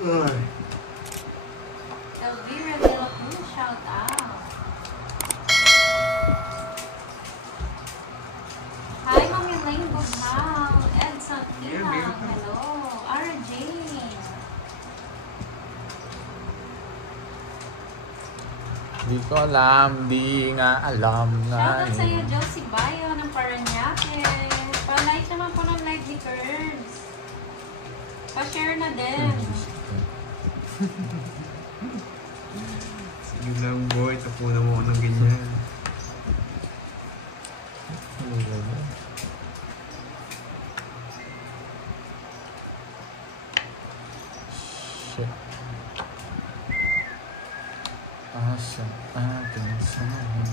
Elvira de la Cruz, shout out. Hi, Mami Elaine Bughal. Edson Ilang. Hello. RJ. Di ko alam, di nga alam nga. Shoutout sa'yo, Josie Bayo ng Paranaque. Pa-like naman po ng live ni Curbs. Pa-share na din. Sige lang boy, tapunan mo ng ganyan. Shit. Asa ating samahan.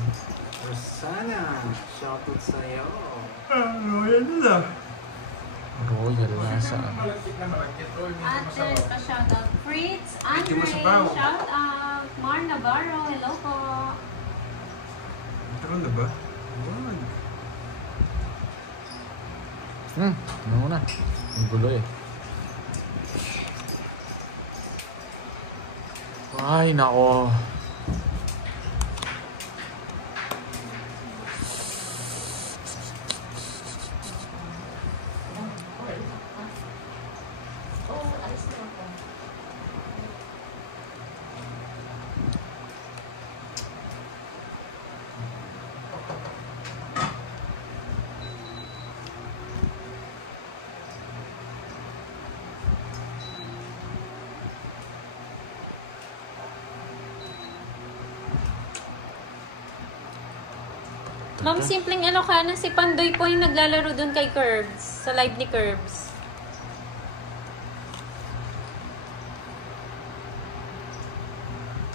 Rosana, shoutout sa'yo. Royal na. Royal nasa. Ate, pa-shoutout. Fritz, Andre, Medyo masabaw. shoutout. Mar Navarro, hello po. Nagkaroon na ba? Wag. Ano muna? Ang gulo eh. Ay, nako. Ma'am, simpleng Ilocana, si Pandoy po yung naglalaro dun kay Curbs. Sa live ni Curbs.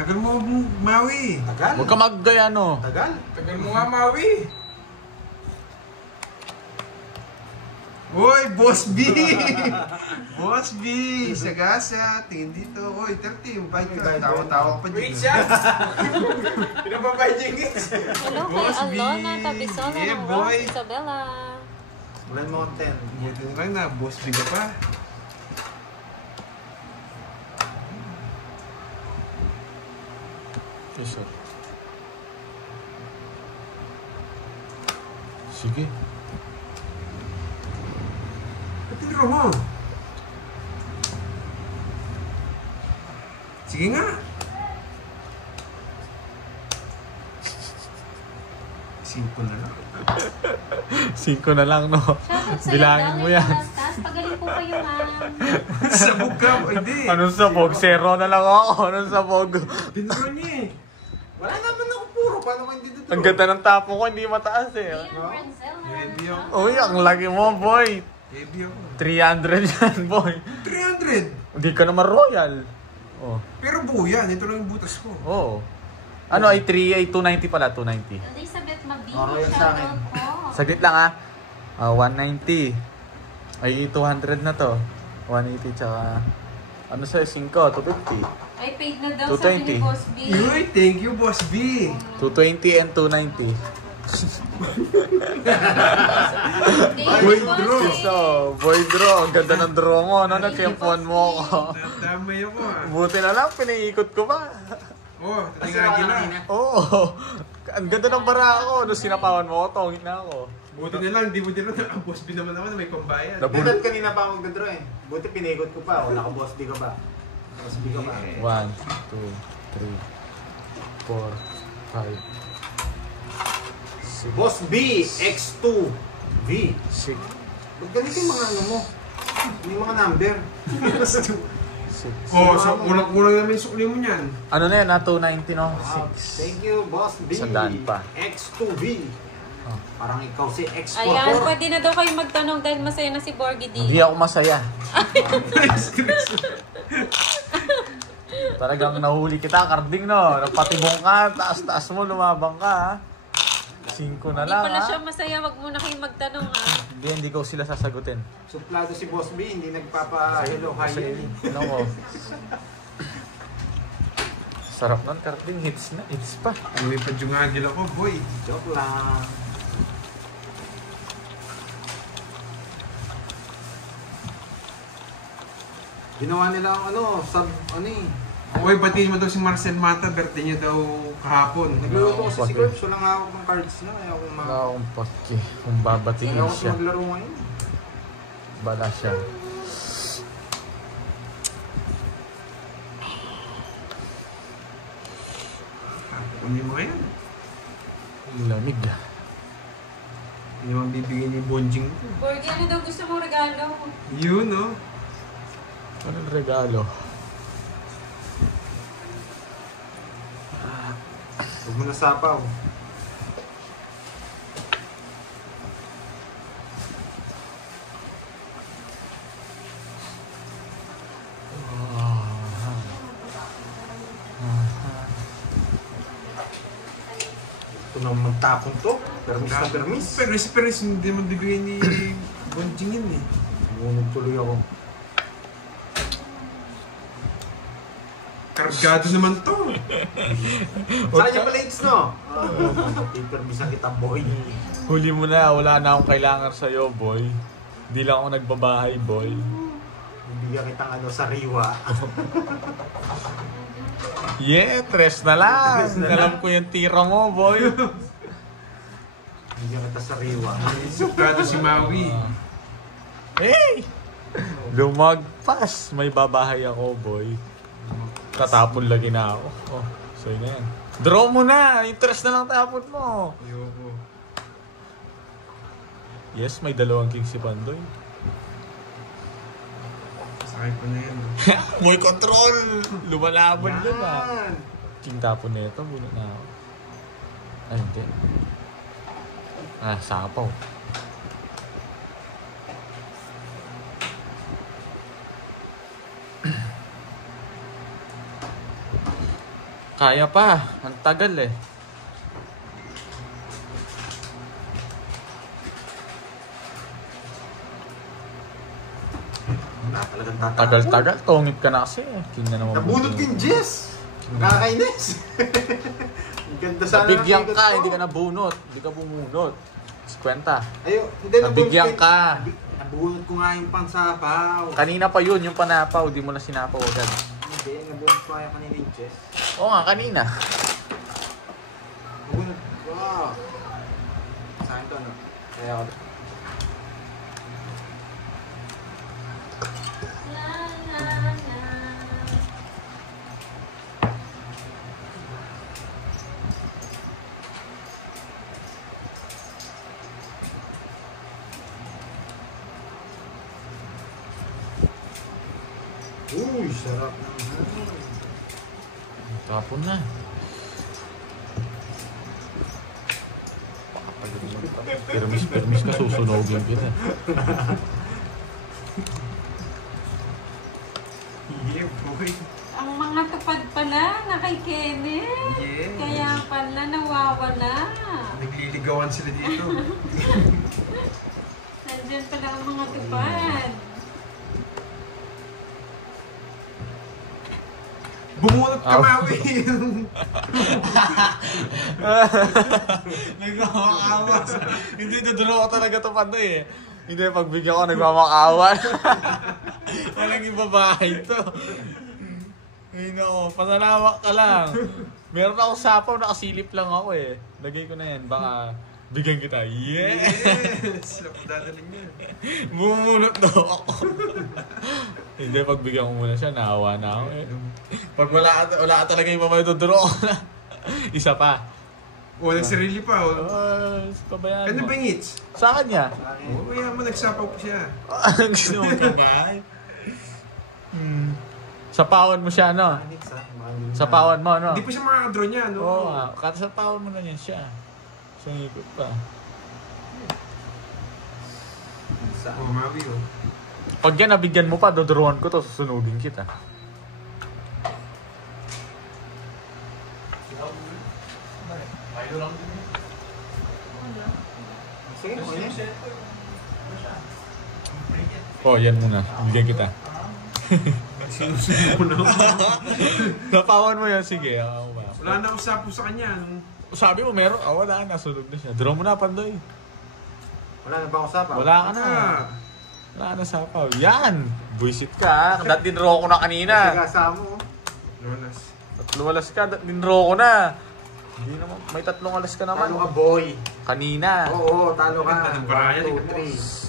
Tagal mo Maui. Tagal. Huwag ka maggaya, no? Tagal. Tagal mo nga Maui. Uy, Boss B! Boss B! Sagasa, tingin dito. Uy, 30, bite ka. Tawa-tawa pa dyan. Wait siya! Pinapabay Jingis! Hello kay Boss B. Alona Tabisola Yeah, ng boy. Rose Isabela. Ulan mo 10. Buti na lang na, Boss B ka pa. Yes, sir. Sige. Tiniro mo. Sige nga. Simple na lang. 5 na lang, no? Shoutout sa'yo, Bilangin mo yan. Balastas. Pagaling po kayo, ma'am. Sabog ka. O hindi. Anong sabog? 0 na lang ako. Anong sabog? Tiniro niya eh. Wala naman ako puro. Paano ka hindi dito? Ang ganda ng tapo ko, hindi mataas eh. Ian Brenzel. Heavy ako. Uy, ang laki mo, boy. Heavy ako. 300 yan, boy. 300! Hindi ka naman royal. Oh. Pero buo yan. Ito lang yung butas ko. Oo. Ano, ay 290 pala, 290. Elizabeth Mabini, Oro yan sa akin. shoutout po. Saglit lang, 190. Ay, 200 na to. 180 tsaka... Ano sa'yo, 5, 250. Ay, paid na daw sabi ni 220. Boss B. Uy, thank you, Boss B. 220 and 290. Thank Boy, you, Boss bro. B. So, boy bro, ang ganda ng draw mo, no? Nagsimpon mo ako. Natamay ako ah. Buti na lang, pinaikot ko pa. Oh, tingagi na. Oo. Ang ganda ng bara ako. Nung sinapawan mo ako, tongin na ako. Buti na lang, di mo din lang. Ang Boss B naman na may pambayan. Buti kanina pa ako magdadraw eh. Buti pinikot ko pa. Wala ka boss di ka ba? Boss di ka ba? 1, 2, 3, 4, 5, 6, Boss B, X2, V. 6, Ba't ganito yung mga ano mo? Yung mga number. 6. Oh, so kulang naman yung sukli mo niyan. Ano na yun, 290 no? Wow. 6. Thank you, Boss B. Sandaan pa. X2V. Oh. Parang ikaw si X4. Ayan, pwede na daw kayo magtanong dahil masaya na si Borgie D. Hindi ako masaya. Talagang nahuli kita, Karding, no? Napatibong ka, taas-taas mo, lumabang ka, ha? 5 na Hindi lang, pala ha? siya masaya, wag muna kayo magtanong, ha? Hindi ko sila sasagutin. Suplado si Boss B, hindi nagpapa-hello hi. Ano ko? Sarap nun, Karding. Hits na, hits pa. Lumipad yung agil ako, boy. Joke lang. Ginawa nila ang Uy, batiin mo daw si Marcel Mata, birthday niya daw kahapon. Nagluluto kasi si Okay. Curbs, wala nga ako ng cards na. Kaya ako Wala akong paki kung babatiin Kaya ako siya. maglaro ngayon. Bala siya. Kunin mo ngayon. Lamig. Hindi naman bibigyan ni Bonjing ko. Borgie, ano daw gusto mong regalo? Yun, no? Anong regalo? Huwag mo nasapaw. Ito na magtapon to. Permis na permis. Pero hindi naman bibigyan ni Bonjing yun eh. Ngunod tuloy ako. Kargado naman to. Saan niya pala X, no? Permis na kita, boy. Huli mo na, wala na akong kailangan sa'yo, boy. Hindi lang ako nagbabahay, boy. Bibigyan kitang sariwa. Yeah, tres na lang. Alam ko yung tira mo, boy. Bibigyan kita sariwa. Sukado si Maui. Hey! Lumagpas. May babahay ako, boy. Tatapon lagi na ako. Oh, so yun na yan. Draw mo na! Yung tres na lang tapon mo. Ayoko. Yes, may 2 king si Pandoy. Sakay ko na yan. Boy control! Lumalaban yun ah. Yan! King tapon na ito, bunot na ako. Ay, hindi. Ah, sapaw. Kaya pa. Ang tagal eh. Wala talagang tatapon. Tagal-tagal. Tungit ka na kasi. King na naman. Nabunot yung Jess! Nakakainis! Ang ganda sana Nabigyan ng ka, ikot hindi ko. ka nabunot. Hindi ka bumunot. 50. Ayo, hindi Nabigyan nabunot ka. Nabunot ko nga yung pansapaw. Kanina pa yun, yung panapaw. Di mo na sinapaw agad. Hindi, nabunot ko nga yung kanina yung Jess. Oo nga, kanina. Nabunot ko. Sa akin to, ano? Kaya ako. La, la, la. Uy, sarap naman. Tapon na. Permis ka, susunogin kita. Yeah, boy. Ang mga tupad pala na kay Kenneth. Yeah. Kaya pala nawawala. Nagliligawan sila dito. Nandyan pala ang mga tupad. Bumunot ka, Ow. Maui. Nagmamakawa. Hindi, duduro ko talaga ito Pandoy eh. Hindi, pagbigyan ko, nagmamakawa. Walang yung babae ito. Ay nako, pasalamat ka lang. Meron ako sapaw, nakasilip lang ako eh. Lagay ko na yan, baka bigyan kita. Yes! Dadalhin niya. Bumunot daw ako. Hindi, pagbigyan ko muna siya, naawa na ako eh. Pag wala ka talaga yung babae, duduro ko na. Isa pa. O, nagsarili pa. O. Pabayaan Ano mo. ba yung hits? Sa kanya. O, kaya mo nagsapaw pa siya. Anong gusto mo babae? Sapawan mo siya, no? Sapawan mo, no? Hindi pa siya makakadraw niya, no? Oo, sapawan mo na yan siya. Isang ikot pa. O, Maui, o. Pag yan, nabigyan mo pa, dodoruan ko to, susunugin kita. Sige, sige. Oh, yan muna. Bigyan kita. Sinusubo na ako. Sapawan mo yan, sige. Wala na akong sapo sa kanya. Sabi mo, meron. Wala na, sunog na siya. Draw mo na, Pandoy. Wala na ba ako sapaw? Wala ka na. Ah. Wala na sapaw. Yan! Buisit ka, ha? Dat dinro ko na kanina. Sigasa mo. Lolas. 3 alas ka, dat dinro ko na. Hindi naman, may 3 alas ka naman. Talo ka, boy. Kanina. Oo, talo ka. Ganda ng barayan, 1, 2,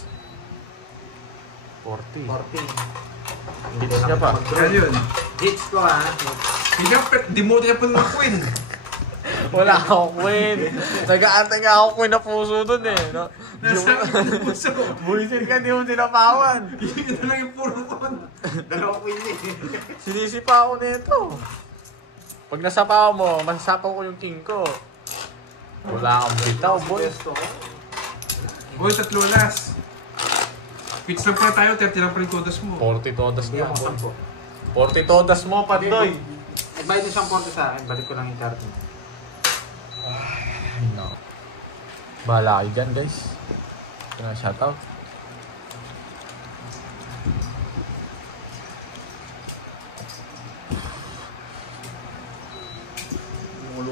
40. 3. 40. Hits ka pa. Yan yun. Hits ko ha. Demote ka pa ng queen. Wala akong queen. Nag-aantay nga ako queen na puso dun eh. No? Nasa akin ng puso. Buisit ka, di mo sinapawan. Ito lang yung puro kon. Dalawa queen eh. Sinisipa ako nito. Pag nasapaw mo, masasapaw ko yung king ko. Wala kang bitaw, boy. Besto ko. Boy, 3 alas. Pitch lang pala tayo, 30 lang pala yung todas mo. 40 todas Hindi mo. ako 10. 40 todas mo, Pandoy. Nagbayad yung 10 sa akin. Balik ko lang yung 30. No. Bahala kayo dyan, guys. Shoutout. Kung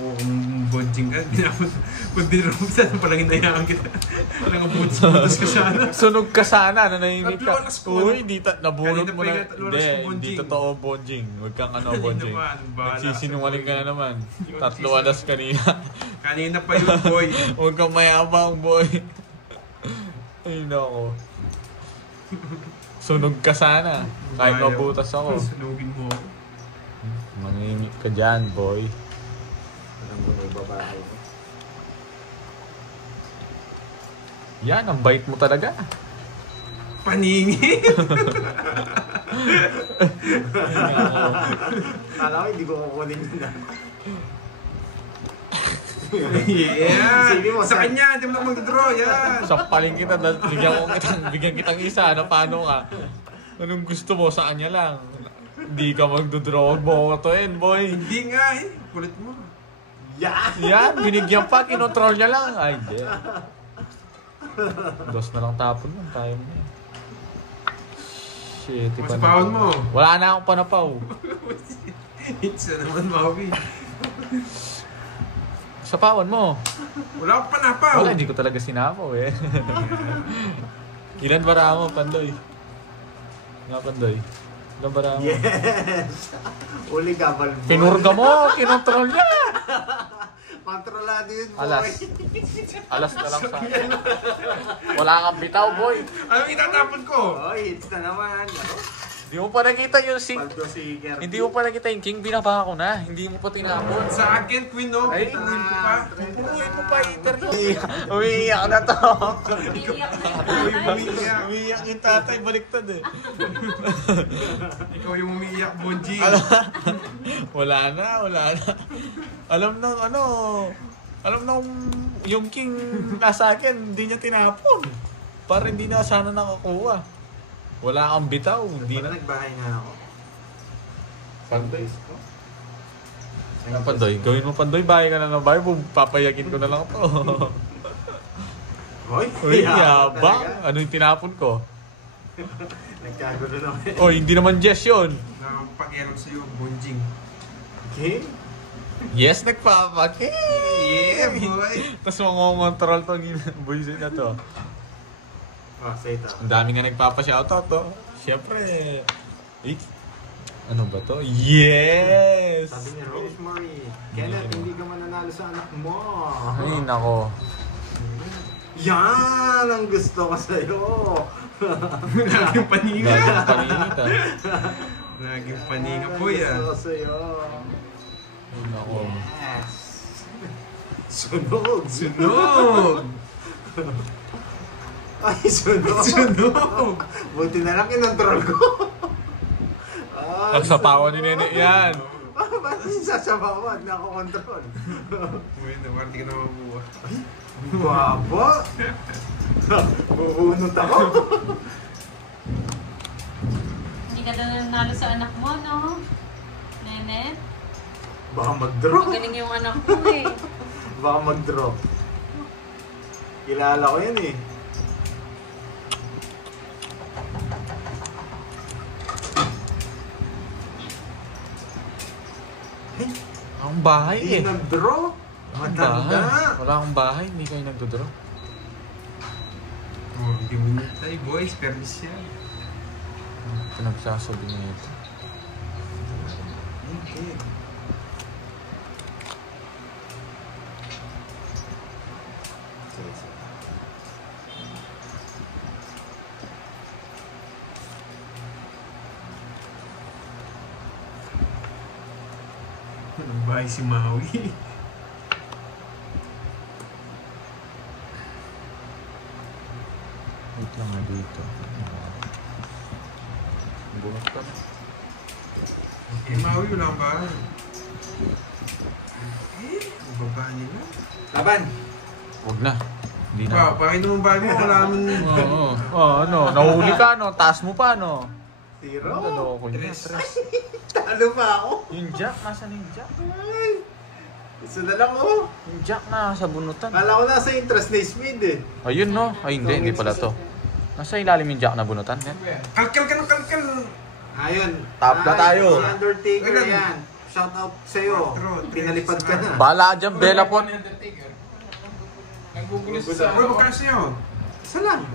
bonjing ka, kung dinroom sana palang hinayaan kita. Palang buntos ka sana. Sunog ka sana, nanahimik ka. 3 alas po. Uy, nabunod Kanina mo pa na. yung 3 alas Hindi, po, hindi bonjing. totoo bonjing. Huwag kang bonjing. naman, bahala. Nagsisinungaling ka na naman. 3 alas kanina. Kanina pa yun, boy. Huwag kang mayabang, boy. Ay, nako. Sunog ka sana. Kahit mabutas ako. Sunugin mo. Manimik ka dyan, boy. Alam ko na yung babae. Yan, ang bait mo talaga. Paningin! Kala ko hindi ko kukunin yun na. Yeah! Sige mo, Sa sir. kanya, hindi mo na mag-draw. Yan! Sampalin kita, bigyan kitang isa. Ano, paano ka? Anong gusto mo? Sa kanya lang. Hindi ka magdodraw. Huwag mo ko toin, boy. Hindi nga eh. Kulit mo. Yan! Yan, binigyan pa. Kinontrol niya lang. Ay, hindi. Dos na lang tapon mo. Kaya mo yan. Shit, iba Masapawan mo. Wala na akong panapaw. Hits na naman, Maui. Sapawan mo. Wala akong panapaw. Wala, hindi ko talaga sinapaw eh. Ilan bara mo, Pandoy? Nga, Pandoy. Ilan bara mo? Yes! Uli ka, Balboy. Pinurga mo, kinontrol niya. Kontrolado yun, boy. Alas. Alas na lang sa akin. Wala kang bitaw, boy. Ano itatapon ko? Oh, hits na naman. Hindi mo pa nakita yung Paldo Seeker. Hindi mo pa nakita yung king, binaba ko na. Hindi mo pa tinapon. Sa akin, Queen, no? Ay, Pupunuin ko pa. Pupunuin mo pa, interview. Umiiyak na to. Iiyak na yung tatay. Umiiyak yung tatay, baliktad eh. Ikaw yung umiiyak, Bonji. Wala na. Alam nang yung king nasa akin, hindi niya tinapon. Para hindi na sana nakakuha. Wala kang bitaw. Hindi Hindi na na. nagbahay na ako. Pandoy. Pandoy, gawin mo Pandoy. Bahay ka na ng bahay. Papayagin ko na lang to. Hoy, Uy, yabang yabang. talaga. Ano yung tinapon ko? Nagkagulo naman. Oh, hindi naman Jess yun. Nakapag-erong sa'yo, Bonjing. King? Yes, nagpapake. Yeah, boy. Tapos mangongontrol tong buisit na to. Oh, say ito. Ang dami nga nagpapa-shoutout to. Siyempre, ano ba to? Yes! Sabi ni Rosemary, Kenneth, hindi ka mananalo sa anak mo. Ay, nako. Yan ang gusto ko sa'yo. Laging paninga. Laging paninit ah. Laging paninga po Yan yan. ang gusto ko sa'yo. Ay, nako. Yes. Sunog. Sunog! Ay, sunog. Sunog! Buti na lang kinontrol ko. Ah, Nagsapawan ni Nene yan. Ba't sasabawan? Nako-control. Uy, nawarti ka na mabuha. Baba! Bubunot ako. Hindi ka daw nanalo sa anak mo, no? Nene? Baka mag-draw. Magaling yung anak ko eh. Baka mag-draw. Kilala ko yan eh. Ang bahay Hindi eh. nag-draw. Ang bahay. Matanda. Wala akong bahay, hindi kayo nagdodraw. Oh, hindi mo nitay, boys. Permis yan. Pinagsasabi niya ito. Okay. Anong bahay si Maui? Wait lang nga dito. Bunot ka na. Eh, Maui, wala kang bahay. Ang baba nila. Laban! Huwag na. Hindi na. Wow, bakit naman bahay mo? Wala naman. Oo. Ano? Nahuli ka, no? Taas mo pa, no? Zero! Naloko niya. Tres. Talo pa ako! Yung jack, nasaan yung jack? Ay! Isa na lang oh! Yung jack na sa bunutan. Kala ko nasa interest na speed eh. Ayun, no? Ay, hindi pala to. Nasa ilalim yung jack na bunutan, eh? Kalkal ka ng kalkal. Ayun. Top na tayo. Si Undertaker Ayun. yan. Shout out sa'yo. Pinalipad ka na. Bahala dyan, Bella Pot. Naggugulis Uy, sa... magkano yun? Isa lang.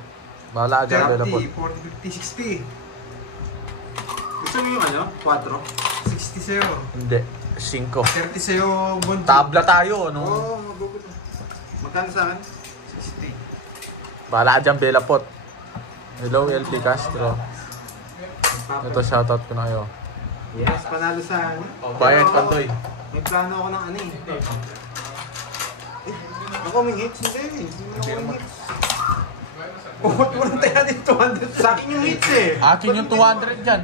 Bahala dyan, Bella Pot. 30, 40, 50, 60. Gusto mo yung ano? 4? 60 sa'yo. Hindi. 5. 30 sa'yo, Bonji. Tabla tayo, no? Oo, magugulo. Magkano sa akin? 60. Bahala dyan, Bella Pot. Hello, LP Castro. Ito, shoutout ko na kayo. Yes, panalo sa ano. Bayan, Pero, Pandoy. May plano ako ng ano eh. Ako may hits, hindi. Hindi mo ako may hits. Bukot mo lang tayo dito, 200. Sa akin yung hits eh. Akin yung 200 dyan.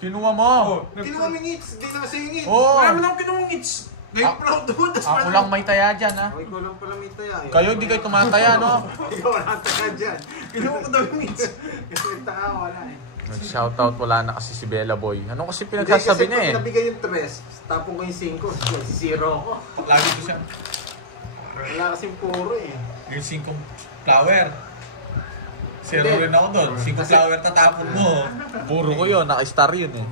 Kinuha mo. Kinuha mo yung hits, hindi na kasi yung hits. Oo. Wala mo lang pinungits. Ngayon pa lang doon. Ako lang may taya dyan, ha? Okay, ko lang pala may taya eh. Kayo, hindi kayo tumataya, no? Ikaw wala ang taka dyan. Kinuha ko daw yung hits. Kasi yung taka wala eh. Nag-shoutout, wala na kasi si Bella Boy. Ano kasi Hindi, pinagsasabi kasi niya, eh? pag nabigay yung 3, tapong ko yung 5, 0 ako. Lagi ko siya. Wala kasing puro eh. Yung 5 flower. Zero Hindi. rin ako doon. 5 Kasi- flower tatapon mo. Puro ko yun. Naka-star yun, eh.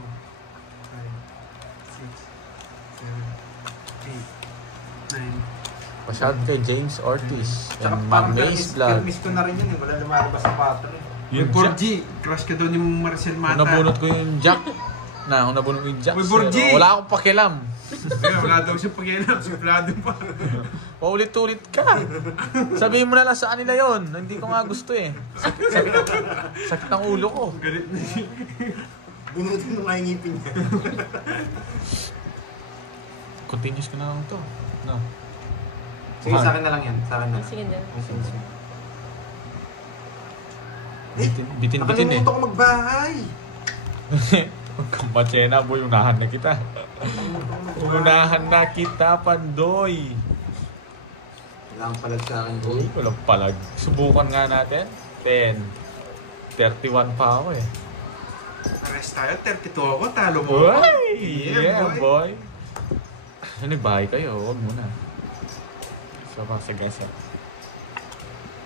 9. Pasyad kay James Ortiz. Tsaka And parang Mace Vlog. miss ko na rin yun eh. Wala lumalabas sa 4 eh. Uy, Borgi, crush ka daw ni Marcel Kung Mata. nabunot ko yung jack. Kung nabunot ko yung jack. Uy, Borgi! Wala akong pakialam. Wala daw siyang pag-ialam. Suplado pa. Paulit-ulit ka. Sabihin mo na lang sa kanila yon. Hindi ko nga gusto, eh. Sakit ng ulo ko. Galit na siya. Bunutin mo nga yung ngipin niya. Continuous ko na lang to. No. Sige, sa akin na lang yan. Sa akin na. Sige din. Bitin, eh. Nakalimutan ko magbahay. Huwag kang matsena, boy. Unahan na kita. Unahan na kita, Pandoy. Kailangan palag sa akin, boy. Uy, walang palag. Subukan nga natin. 10. 31 pa ako, eh. Pares tayo, 32 ako, talo mo. Uy! Yeah, Yeah, boy. Nagbahay kayo, huwag muna. So, sa gasa.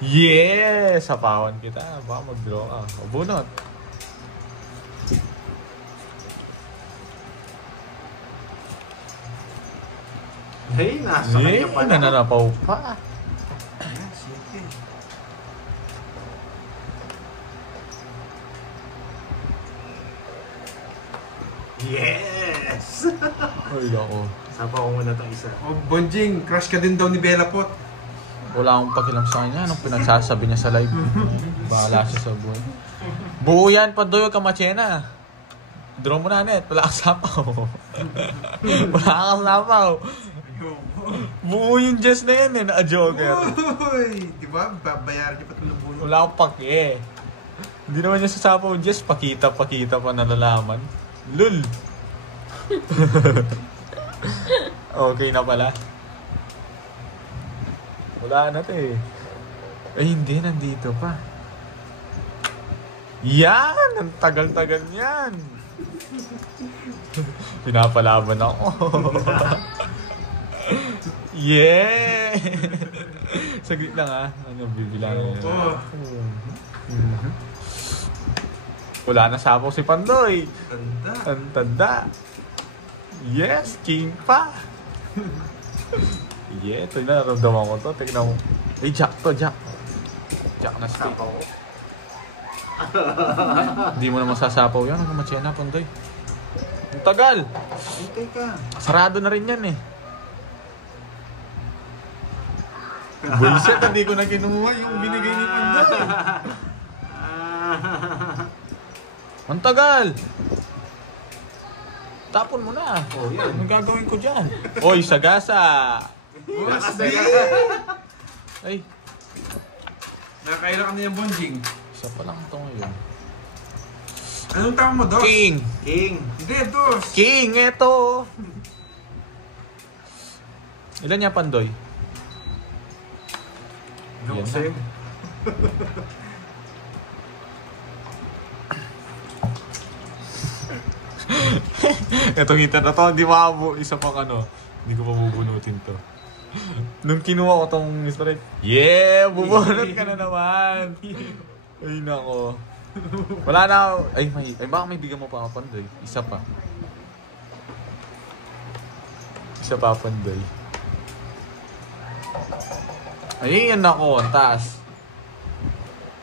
Yes! Sapawan kita. Baka mag-draw ka. O, bunot. Hey, nasa kanya pa na. Nananapaw pa. Sige. Yes! Ay, ako. Sapa ko muna itong isa. Oh, Bonjing, crush ka din daw ni Bella Pot. Wala akong pakialam sa kanya. Anong pinagsasabi niya sa live? Bahala siya sa buhay. Buo yan, Pandoy. Huwag ka matsena. Draw mo na, net. Wala kang sapaw. Wala kang sapaw. Buo yung Jess na yan, eh. Naka-joker. Uy, di ba? Babayaran niya pa ito ng bulo. Wala akong pake. Hindi naman niya sa sapaw, Jess. Pakita pa nalalaman. Lul. Okay na pala. Wala na to, eh. Ay, hindi. Nandito pa. Yan! Ang tagal-tagal yan. Pinapalaban ako. Yeah! Saglit lang, ha. Ano, bibilangan niya. Oh. Wala na sapaw si Pandoy. Tanda. Ang tanda. Yes, king pa. Yeah, ito na, naramdaman ko to. Tignan mo. Eh, Jack to, Jack. Jack na stick. Sapa ko. Hindi mo na masasapaw yan. Hanggang matya na, Pandoy. Ang tagal. Hintay ka. Sarado na rin yan eh. Bullshit, hindi ko na kinuha yung binigay ni Pandoy. Ang tagal. Tapon mo na. Oh, yan. Anong gagawin ko dyan? Oy, sagasa. Boss B! Ay, Nakakaira ka na yung bonjing. isa pa lang ito ngayon. Anong tawag mo, Dos? King! King. Hindi, Dos. King, eto! Ilan niya, Pandoy? Yan na. Save. Itong hita na to, hindi makabu. Isa pang ano, hindi ko pa bubunutin to. Nung kinuha ko tong strike, yeah! Bubunot ka na naman! Ay, nako. Wala na ako. Ay, baka may bigyan mo pa ako, Pandoy. Isa pa. Isa pa, Pandoy. Ay, yan ako. Ang taas.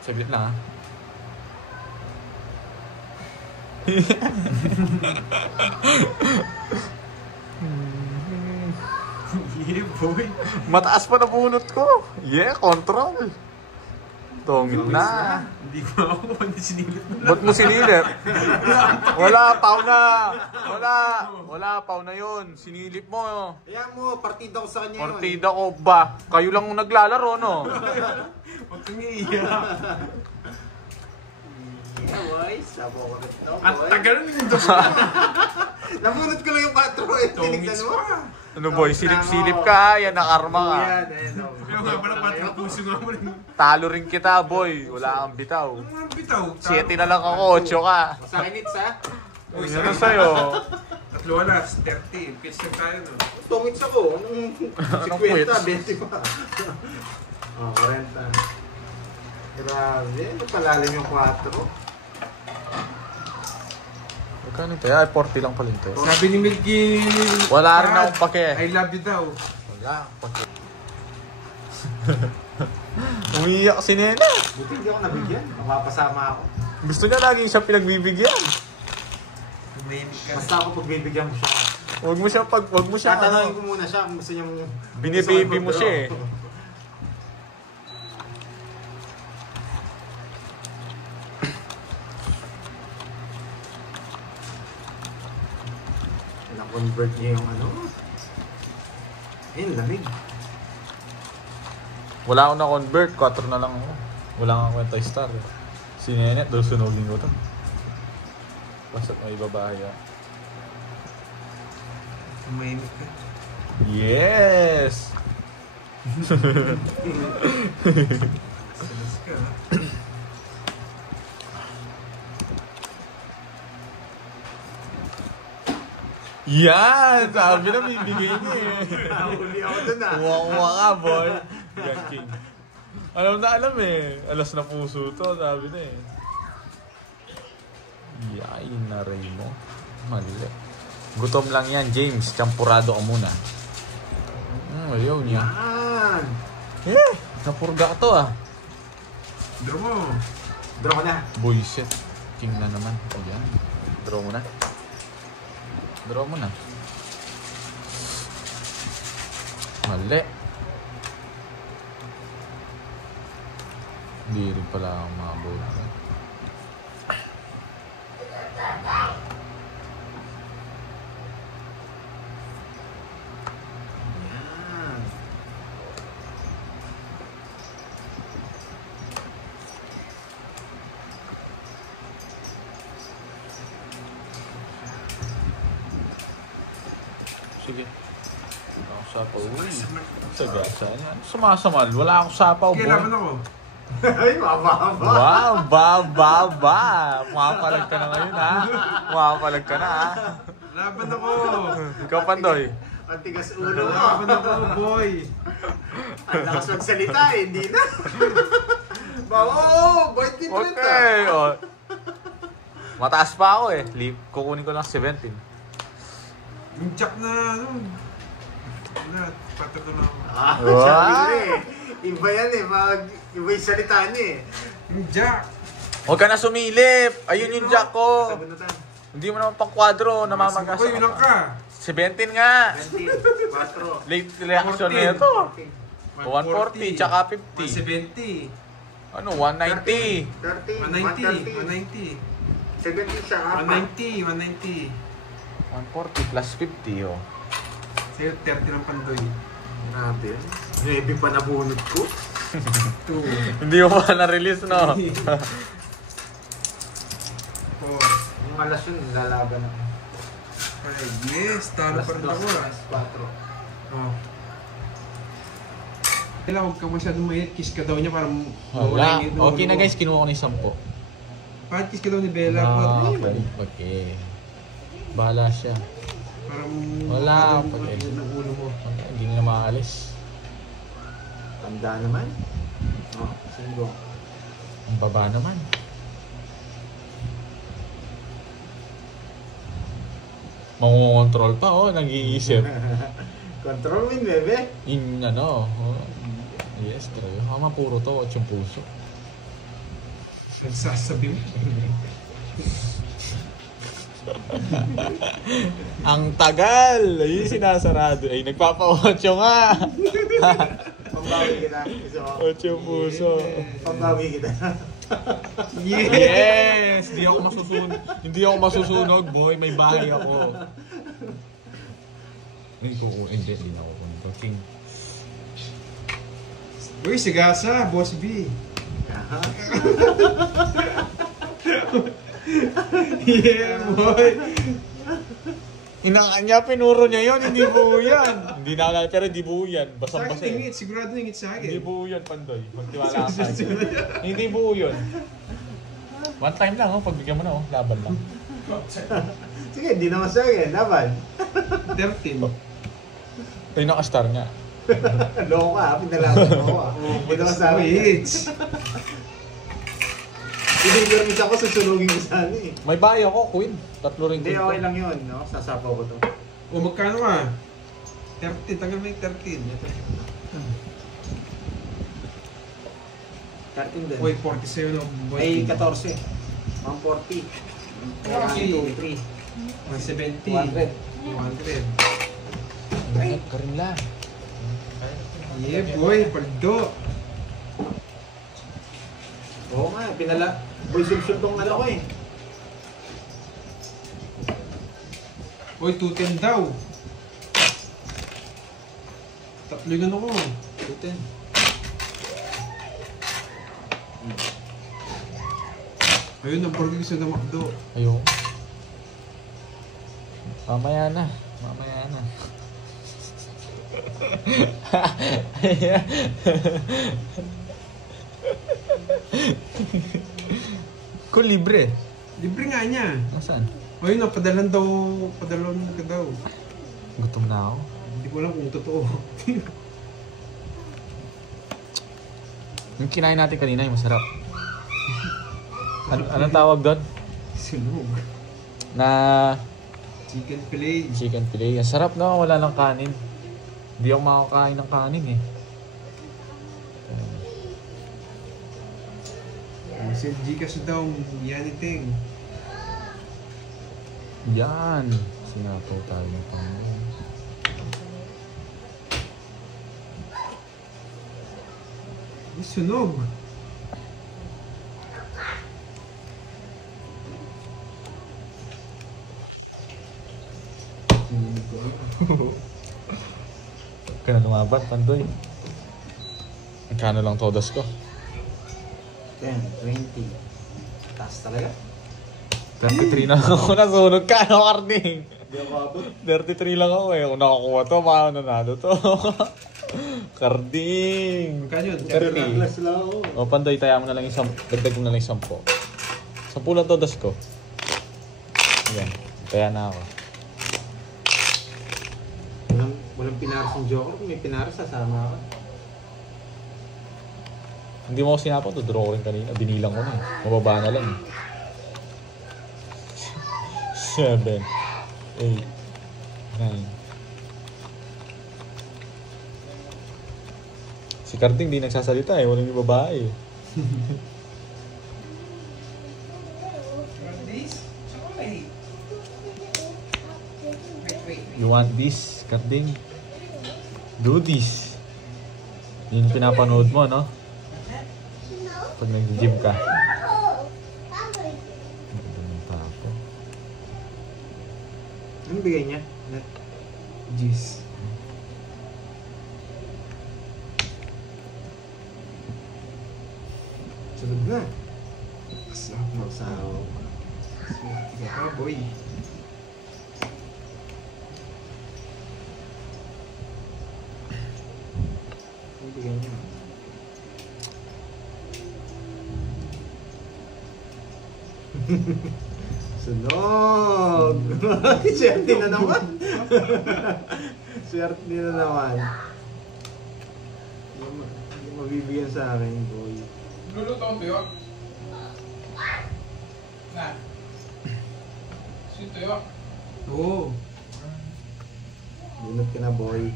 Saglit lang, ha? Yeah, boy. Mataas pa na bunot ko. Yeah, control. Tongit na. Hindi ko ako. Hindi sinilip mo lang. Ba't mo sinilip? Wala, pau na. Wala, pau na yun. Sinilip mo. Ayan mo, partida ko sa kanya yun. Partida ko ba? Kayo lang naglalaro, no? Huwag kang iiyak. Yeah, boy. Sabo ko rin. No, Ang boy. tagal na yung Dos. Nabunot ko lang yung 4 eh. Tinignan Tongits mo. pa. Ano boy, silip-silip ka. Yan, nakarma ka. Yan, ayan. Oh. Pero nga pala, patro puso nga mo rin. Talo rin kita, boy. Wala kang bitaw. Ang mga bitaw. 7 na lang ako, 8 ka. Sa akin, it's ha. Uy, Ano sa'yo? Tatlo alas, 30. Pitch lang tayo, no? Tungits ako. Anong Anong 50, quits? 20 pa. Oh, 40. Grabe, napalalim yung 4. Magkano ito? Ay, 40 lang pala ito. Sabi ni Milky... Wala rin akong pake. I love you daw. Wala akong pake. Umiiyak si Nena. Buti hindi ako nabigyan. Mapapasama ako. Gusto niya laging siya pinagbibigyan. Tumahimik ka. Basta ako pagbibigyan mo siya. Wag mo siya, Tatanungin ko ano, muna siya kung gusto niya mong... binibaby mo siya eh. Na-convert niya yung ano. Ayun, lamig. Wala akong na-convert, 4 na lang ako. Wala akong kwenta star. Si Nenet, doon sunugin ko to. Basta may babae ah. Tumahimik ka. Yes! Salas ka. Yan! Sabi na bibigay niya eh. Nahuli ako dun ah. Uwa-uwa ka, boy. Yan, King. Alam na alam eh. Alas na puso to, sabi na eh. Yain na rin mo. Mali. Gutom lang yan, James. Champurado ka muna. Ayaw niya. Yan. Eh, napurga to ah. Draw mo. Draw ko na. Bullshit. King na naman. Ayan. Draw mo na. Draw mo na. Mali. Hindi rin pala ako makaboy. Yan. Sige. Wala akong sapaw. Uy. Sagasa yan. Sumasamal. Wala akong sapaw, boy. Kailangan ako. Ay, mababa. Wow, ba. Mapalag ka na ngayon, ha? Mapalag ka na, ha? Laban ako. Ikaw, Pandoy. Ang tigas ulo mo. Laban ako, boy. Ang lakas magsalita eh, hindi na. Oo, bait din rin ta. Okay, oh. Mataas pa ako eh. Kukunin ko lang 17. Yung jack na, ano. Na, patado na ako. Ah, Wow. sabi ko eh. Iba yan eh, iba yung salita niya eh. Yung jack. Huwag ka na sumilip. Ayun yung jack ko. Sabunutan. Hindi mo naman pang kwadro. Namamagas. Uy, ilang ka? 17 nga. 20, 4. Late reaction na ito. 140 tsaka 50. 170. Ano, 190. 30, 190. 70 siya, 190. 190. 140 plus 50, oh. Sa'yo, 30 ng pandoy. Grabe. Heavy pa nabunod ko. 2. Hindi mo pa na-release, no? 4. Yung alas yun, lalaban ako. 5. Yes, talo pa rin ako. Alas 4. Oh. Kailangan huwag ka masyadong mainit. Kiss ka daw niya para Wala. Okay na guys, kinuha ko na yung 10. Parang kiss ka daw ni Bella. Okay. Bahala siya. Parang Wala, parang pag- ng ulo mo. Hindi na makaalis. Tanda naman. Oh, singgo. Ang baba naman. Makukontrol pa, oh. Nag-iisip. Control win, bebe. In, ano, oh. Yes, talaga. Mama, puro to. At yung puso. Nagsasabi mo. Ang tagal! Ayun sinasarado. Ay, nagpapa-8 nga. Pambawi kita. Gusto mo? 8 puso. Pambawi kita. Yes! Hindi ako masusunod. Hindi ako masusunod, boy. May bahay ako. Hindi na ako punto. King. Uy, sigasa, Boss B. Yeah, boy. Inakanya, pinuro niya yun. Hindi buo yan. Hindi na pero hindi buo yan. Sa akin Basang-basa tingit, sigurado tingit sa Hindi akin. buo yan, Pandoy. Magtiwala ka sa akin. Hindi buo yun. One time lang, oh. Pagbigyan mo na, oh. Laban lang. Sige, hindi naman sa akin. Laban. 13. Tayo nakastar nga. Loko ka, pinalaban mo ako. Hindi naman sa akin. Wait. Hindi ko ako, susunugin ko sa ano eh. May bahay ako, Queen. 3 rin Hindi, queen okay ko. lang yun, no? Sasapaw ko to. O, magkano ka? 13, tagal mo yung 13. 13 din. Uy, 40 sa'yo no, boy. Ay, 14. 140. 1, 2, 3. 170. 200. 200. Ay, Karinla. Yeah, boy, paldo. Oo nga, pinala. Boy, sub-sub tong ano ko eh. Uy, 210 daw. Tatlo yung ano ko. 210. Ayun, ang burger gusto na makdo. Ayun. Mamaya na. Mamaya na. Kung libre. Libre nga niya. Nasaan? Ayun, padalan ka daw. Gutom na ako. Hindi ko alam kung totoo. Yung kinain natin kanina, yung masarap. Anong tawag doon? Sunog. Na Chicken fillet. chicken fillet. Ang sarap, no? Wala lang kanin. Hindi ako makakain ng kanin, eh. Si Gcash daw, yan iting. Yan. Sinapaw tayo ng kanin. Sunog. Ka na lumaban, Pandoy. Magkano lang todos ko? 10, 20. Taas talaga. 33 na ako. Nasunog ka, no, Karding? Hindi ako abot. 33 lang ako, eh. Kung nakakuha to, paano nanalo to? Karding! Magkano yun? 30. Plus lang ako. O, Pandoy, taya mo na lang isang, dagdag mo na lang 10. 10 lang todos ko. Ayan, kaya na ako. Walang pinaras yung Joker. Kung may pinaras, sasama ka. Hindi mo ako sinapaw, tudraw ko rin kanina. Binilang ko na eh. Mababa na lang eh. 7, 8, 9. Si Karding di nagsasalita eh. Walang yung babae eh. You want this, Karding? Do this. Yun yung pinapanood mo, no? Pag nag-gym ka. Anong bigay niya? Net? Jeez. Sunod na. Sarap mo. Sasaw. Sige pa, boy. Anong bigay niya? Sunog! Swerte na naman. Swerte na naman. Hindi mabibigyan sa akin, boy. Luluto ang tuyo. Na. Sino tuyo? Oo. Bunot ka na, boy.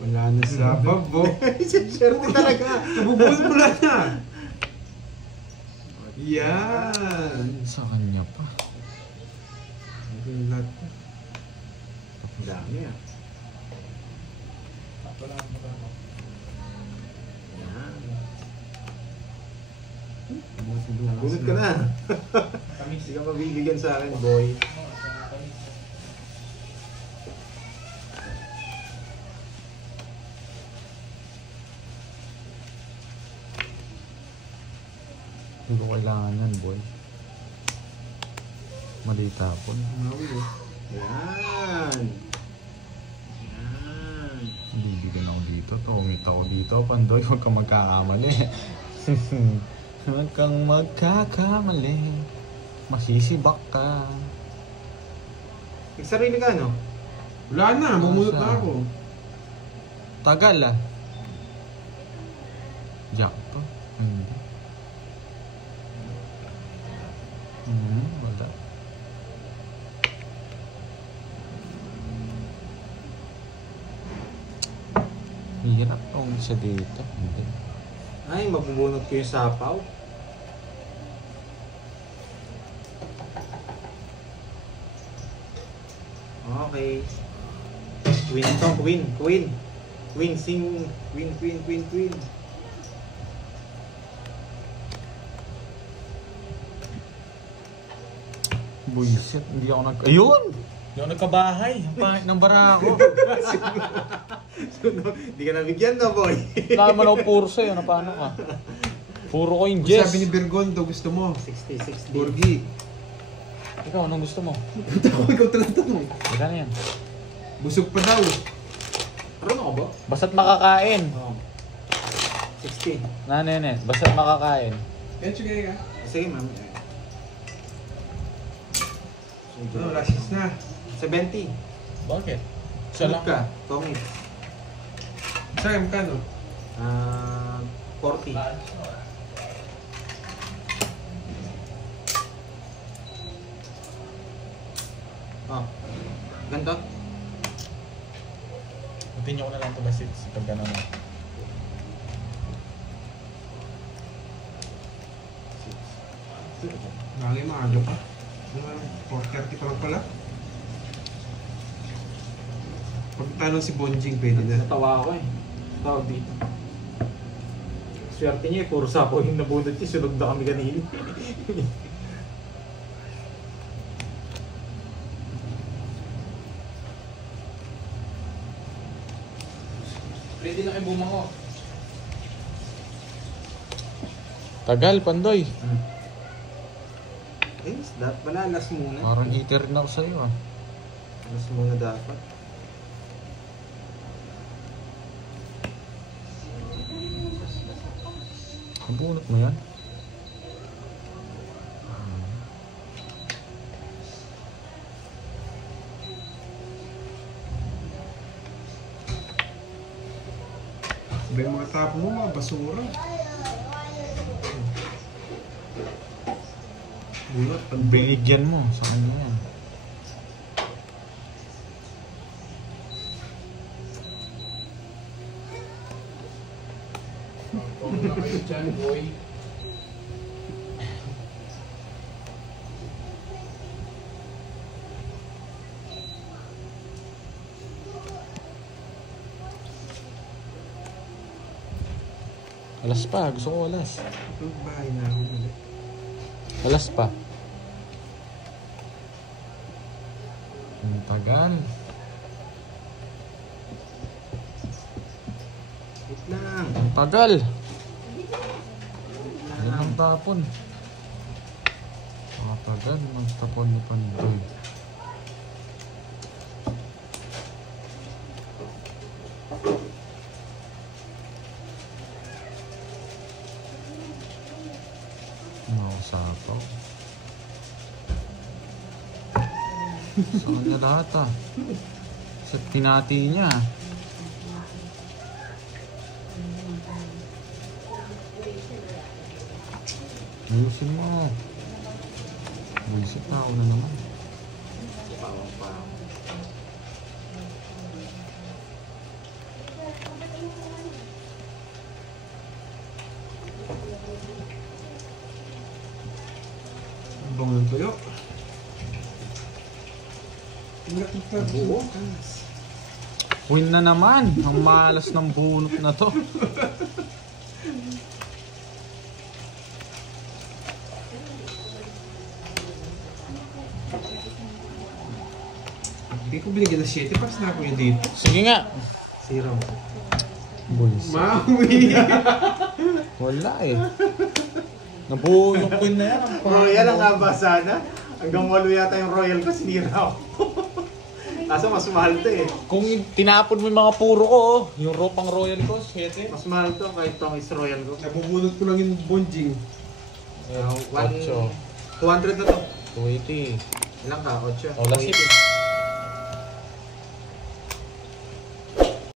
Wala na sa babo. Swerte talaga. Nabubuhos mo lang na. Yan. Sa kanya pa. Ang lahat. Ang dami ah. Yan. Bunot ka na. Hindi ka mabibigyan sa akin, boy. Hindi ko kailangan yan, boy. Mali tapon. Yan. Yan. Bibigyan ako dito. Tumita ako dito. Pandoy, huwag kang magkakamali. Huwag kang magkakamali. Masisibak ka. May sarili ka, no? Wala na, bumunot na ako. Tagal ah. Jack pa. Hindi. Wala. Hirap tong siya dito. Hindi. Ay, mabubunot ko yung sapaw. Okay. Queen to, queen, queen. Queen, sing, queen, queen, queen, queen. Buisit, hindi ako nag... Ayun! Hindi ako nagkabahay. Ang pangit ng bara ako. Hindi ka nabigyan na, boy. Wala naman ako puro sa'yo. Paano ka? Puro ko yung Jess. Sabi ni Bergondo, gusto mo? 60, 60. Borgi. Ikaw, anong gusto mo? Ikaw talagang. Magkano yan? Busog pa daw. Ano ka ba? Basta't makakain. Oh. 60. Nene, basta't makakain. Kaya sige ka. Sige, ma'am. Ano, last na. 70. Bakit? Sunod ka, Tommy. Saan, kano? 40. Oh. Ganto? Butin nyo ko na lang ito basit pag gano'n na. Lagi maaga pa. 4:30 pa lang pala. Pag tanong si Bonjing, pwede na. Natawa ako eh. Tawag dito. Swerte niya eh, puro sapo yung nabunod niya. Sunog na kami kanina. Ready na kayo bumango. Tagal, Pandoy. Eh, wala, last muna. Parang eater rin ako sa'yo ah. Last muna dapat. Kabunot mo yan? Sabi yung mga tapo mo, mga basura. Bunot, Binigyan mo sa kanya yan. Huwag na kayo dyan, boy. Alas pa, gusto ko alas. Bahay na ako ulit. Alas pa. Ang tagal. Wait lang. Ang tagal. Yan ang tapon. Ang tagal, magtapon ni Pandoy. Nakasapaw. Sa kanya lahat ah. Sa tinati niya. Ayusin mo. Buisit na ako na naman. Pawang-pawang. Ang bango ng tuyo. Nakita ko. Win na naman. Ang malas ng bunot na to. Hindi ko binigyan ng 7 packs na ako yun dito. Sige nga. 0. Bulis. Maui! Wala eh. Nabunok ko na yan. Royal ang nga ba sana? Hanggang 8 yata yung Royal ko, sinira ako. Kaso mas mahal to eh. Kung tinapon mo yung mga puro ko, oh, yung ropang royal ko, 7. Mas mahal to kahit itong is Royal ko. Nabubunot ko lang yung bonjing. 8. 200 na to. 280. Ilang ka? 8? O, last hit eh.